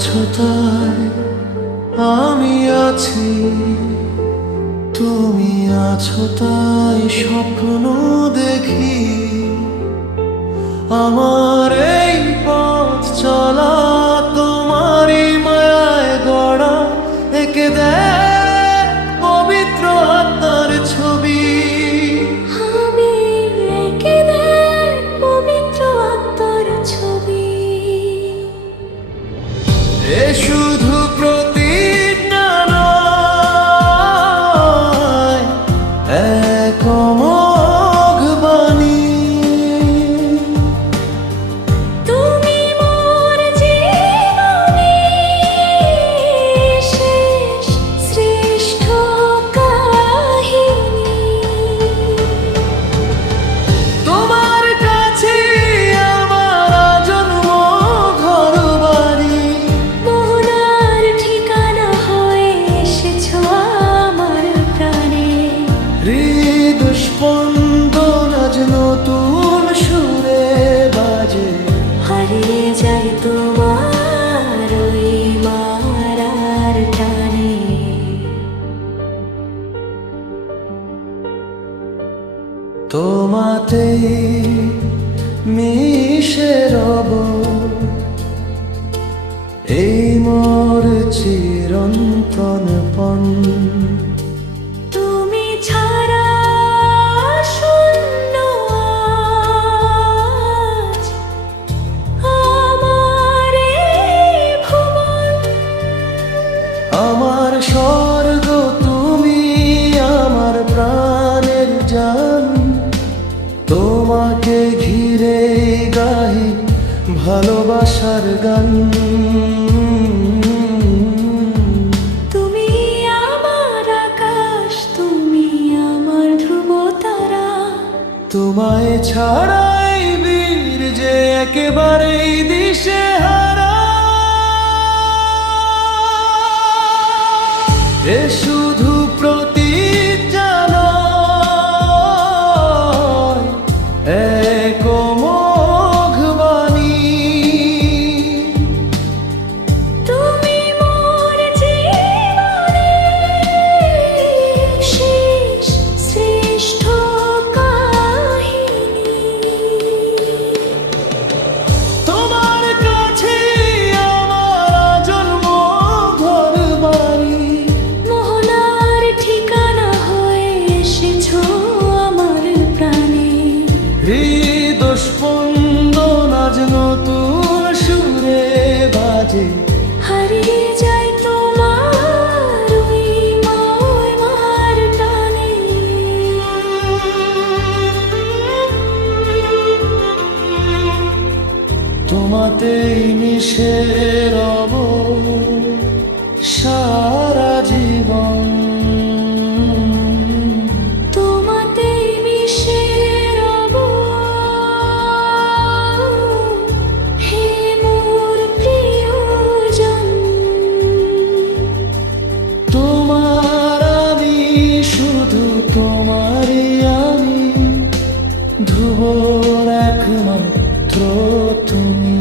আছো তাই আমি আছি, তুমি আছো তাই স্বপ্ন দেখি। আমার এই পথ চলা তোমারই মায়ায় গড়া, একে দেখ পবিত্র আত্মার ছবি। আমি একে দেখ পবিত্র আত্মার ছবি। এ শুধু প্রতিজ্ঞা নয়, এক অমোঘ বাণী। তুমি মোর জীবনের শেষ শ্রেষ্ঠ কাহিনী। তোমার কাছে আমার আজন্ম ঘর বাড়ি, মোহনার ঠিকানা হয়ে এসেছো আমার প্রাণে। হৃদস্পন্দন আজ নতুন সুরে বাজে, হারিয়ে যাই তোমার ওই মারার টানে। তোমাতেই মিশে রব এই মোর চিরন্তন পণ। তুমি ছাড়া শূন্য আজ আমার এই ভুবন। আমার স্বর্গ তুমি, আমার প্রাণের জান। তোমাকে ঘিরে গাই ভালোবাসার গান। তুমি আমার আকাশ, তুমি আমার ধ্রুব তারা। তোমায় ছাড়াই বীর যে একেবারেই দিশে হারা। এ শুধু প্রতিজ্ঞা নয়, এক অমোঘ বাণী। তুমি মোর জীবনের শেষ শ্রেষ্ঠ কাহিনী। তোমার কাছে আমার জন্ম ঘর বাড়ি, মোহনার ঠিকানা হয়ে এসেছো আমার প্রাণে। হৃদস্পন্দন আজ নতুন সুরে বাজে, হারিয়ে যাই তোমার ওই মার টানে। তোমাতেই মিশে রব সারা জীবন। তোমাতেই মিশে রব হে মোর প্রিয়জন। তোমার আমি, শুধু তোমারই আমি, ধ্রুবর একমাত্র তুমি।